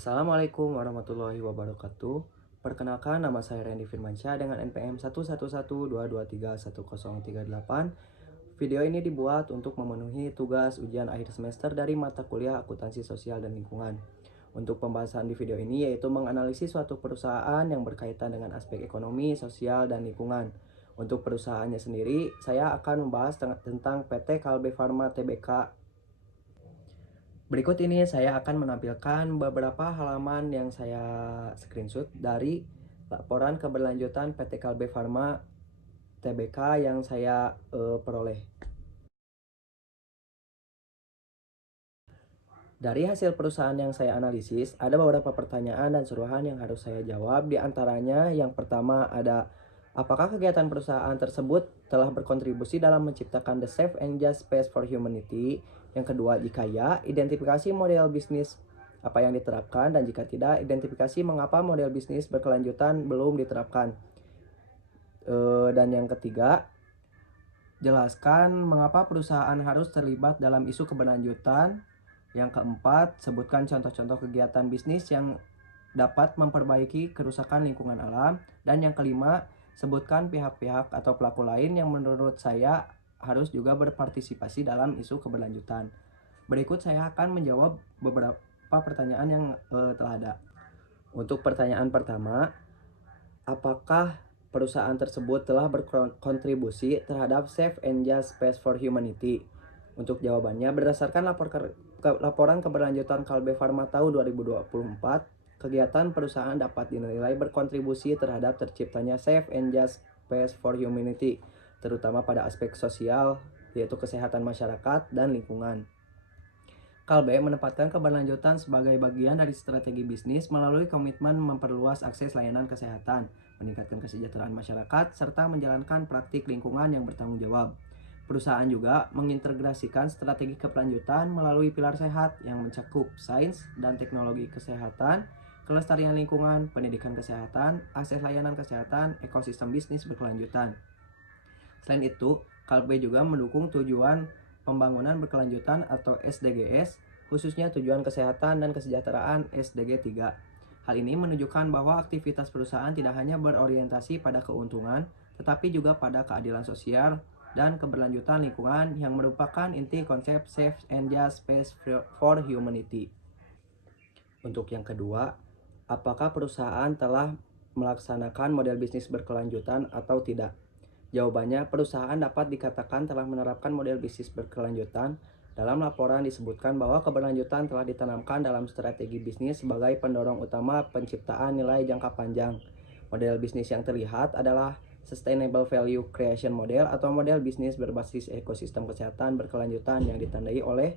Assalamualaikum warahmatullahi wabarakatuh. Perkenalkan, nama saya Randy Firmansyah dengan NPM 11122231038. Video ini dibuat untuk memenuhi tugas ujian akhir semester dari mata kuliah Akuntansi Sosial dan Lingkungan. Untuk pembahasan di video ini yaitu menganalisis suatu perusahaan yang berkaitan dengan aspek ekonomi, sosial, dan lingkungan. Untuk perusahaannya sendiri, saya akan membahas tentang PT Kalbe Farma Tbk. Berikut ini saya akan menampilkan beberapa halaman yang saya screenshot dari laporan keberlanjutan PT Kalbe Farma Tbk yang saya peroleh. Dari hasil perusahaan yang saya analisis, ada beberapa pertanyaan dan suruhan yang harus saya jawab. Di antaranya, yang pertama ada, apakah kegiatan perusahaan tersebut telah berkontribusi dalam menciptakan the safe and just space for humanity? Yang kedua, jika ya, identifikasi model bisnis apa yang diterapkan, dan jika tidak, identifikasi mengapa model bisnis berkelanjutan belum diterapkan. Dan yang ketiga, jelaskan mengapa perusahaan harus terlibat dalam isu keberlanjutan. Yang keempat, sebutkan contoh-contoh kegiatan bisnis yang dapat memperbaiki kerusakan lingkungan alam. Dan yang kelima, sebutkan pihak-pihak atau pelaku lain yang menurut saya harus juga berpartisipasi dalam isu keberlanjutan. Berikut saya akan menjawab beberapa pertanyaan yang telah ada. Untuk pertanyaan pertama, apakah perusahaan tersebut telah berkontribusi terhadap safe and just space for humanity? Untuk jawabannya, berdasarkan laporan keberlanjutan Kalbe Farma tahun 2024, kegiatan perusahaan dapat dinilai berkontribusi terhadap terciptanya safe and just space for humanity, terutama pada aspek sosial, yaitu kesehatan masyarakat dan lingkungan. Kalbe menempatkan keberlanjutan sebagai bagian dari strategi bisnis melalui komitmen memperluas akses layanan kesehatan, meningkatkan kesejahteraan masyarakat, serta menjalankan praktik lingkungan yang bertanggung jawab. Perusahaan juga mengintegrasikan strategi keberlanjutan melalui pilar sehat yang mencakup sains dan teknologi kesehatan, kelestarian lingkungan, pendidikan kesehatan, akses layanan kesehatan, ekosistem bisnis berkelanjutan. Selain itu, Kalbe juga mendukung tujuan pembangunan berkelanjutan atau SDGs, khususnya tujuan kesehatan dan kesejahteraan SDG 3. Hal ini menunjukkan bahwa aktivitas perusahaan tidak hanya berorientasi pada keuntungan, tetapi juga pada keadilan sosial dan keberlanjutan lingkungan yang merupakan inti konsep safe and just space for humanity. Untuk yang kedua, apakah perusahaan telah melaksanakan model bisnis berkelanjutan atau tidak? Jawabannya, perusahaan dapat dikatakan telah menerapkan model bisnis berkelanjutan. Dalam laporan disebutkan bahwa keberlanjutan telah ditanamkan dalam strategi bisnis sebagai pendorong utama penciptaan nilai jangka panjang. Model bisnis yang terlihat adalah Sustainable Value Creation Model atau model bisnis berbasis ekosistem kesehatan berkelanjutan yang ditandai oleh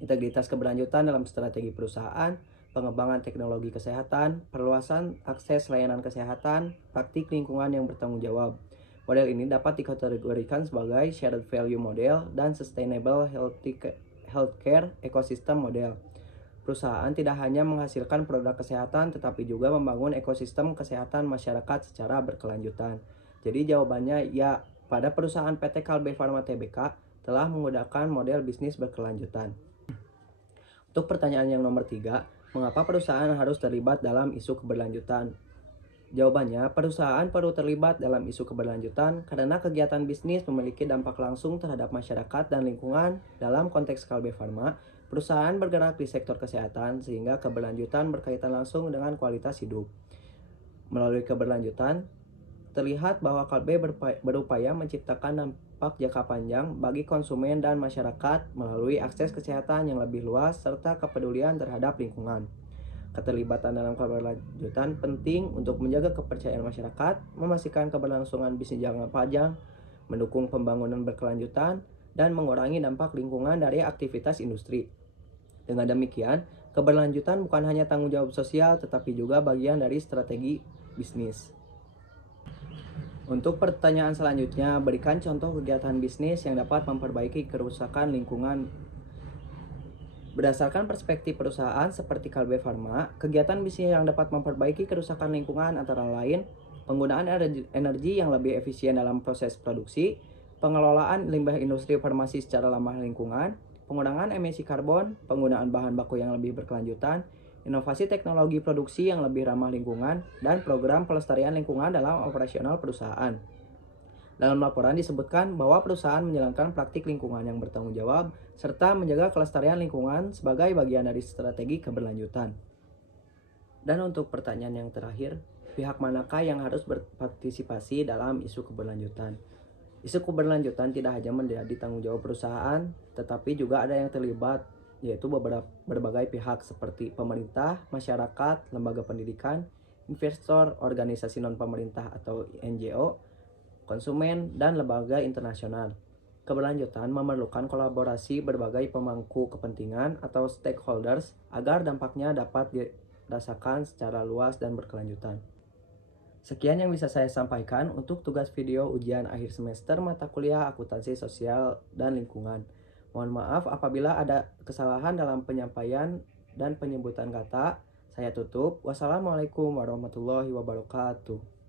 integritas keberlanjutan dalam strategi perusahaan, pengembangan teknologi kesehatan, perluasan akses layanan kesehatan, praktik lingkungan yang bertanggung jawab. Model ini dapat dikategorikan sebagai Shared Value Model dan Sustainable Healthcare Ecosystem Model. Perusahaan tidak hanya menghasilkan produk kesehatan, tetapi juga membangun ekosistem kesehatan masyarakat secara berkelanjutan. Jadi jawabannya ya, pada perusahaan PT Kalbe Farma Tbk telah menggunakan model bisnis berkelanjutan. Untuk pertanyaan yang nomor 3, mengapa perusahaan harus terlibat dalam isu keberlanjutan? Jawabannya, perusahaan perlu terlibat dalam isu keberlanjutan karena kegiatan bisnis memiliki dampak langsung terhadap masyarakat dan lingkungan. Dalam konteks Kalbe Farma, perusahaan bergerak di sektor kesehatan sehingga keberlanjutan berkaitan langsung dengan kualitas hidup. Melalui keberlanjutan, terlihat bahwa Kalbe berupaya menciptakan dampak jangka panjang bagi konsumen dan masyarakat melalui akses kesehatan yang lebih luas serta kepedulian terhadap lingkungan. Keterlibatan dalam keberlanjutan penting untuk menjaga kepercayaan masyarakat, memastikan keberlangsungan bisnis jangka panjang, mendukung pembangunan berkelanjutan, dan mengurangi dampak lingkungan dari aktivitas industri. Dengan demikian, keberlanjutan bukan hanya tanggung jawab sosial, tetapi juga bagian dari strategi bisnis. Untuk pertanyaan selanjutnya, berikan contoh kegiatan bisnis yang dapat memperbaiki kerusakan lingkungan. Berdasarkan perspektif perusahaan seperti Kalbe Farma, kegiatan bisnis yang dapat memperbaiki kerusakan lingkungan antara lain penggunaan energi yang lebih efisien dalam proses produksi, pengelolaan limbah industri farmasi secara ramah lingkungan, pengurangan emisi karbon, penggunaan bahan baku yang lebih berkelanjutan, inovasi teknologi produksi yang lebih ramah lingkungan, dan program pelestarian lingkungan dalam operasional perusahaan. Dalam laporan disebutkan bahwa perusahaan menjalankan praktik lingkungan yang bertanggung jawab serta menjaga kelestarian lingkungan sebagai bagian dari strategi keberlanjutan. Dan untuk pertanyaan yang terakhir, pihak manakah yang harus berpartisipasi dalam isu keberlanjutan? Isu keberlanjutan tidak hanya menjadi tanggung jawab perusahaan, tetapi juga ada yang terlibat, yaitu berbagai pihak seperti pemerintah, masyarakat, lembaga pendidikan, investor, organisasi non-pemerintah atau NGO, konsumen, dan lembaga internasional. Keberlanjutan memerlukan kolaborasi berbagai pemangku kepentingan atau stakeholders agar dampaknya dapat dirasakan secara luas dan berkelanjutan. Sekian yang bisa saya sampaikan untuk tugas video ujian akhir semester mata kuliah akuntansi sosial dan lingkungan. Mohon maaf apabila ada kesalahan dalam penyampaian dan penyebutan kata. Saya tutup. Wassalamualaikum warahmatullahi wabarakatuh.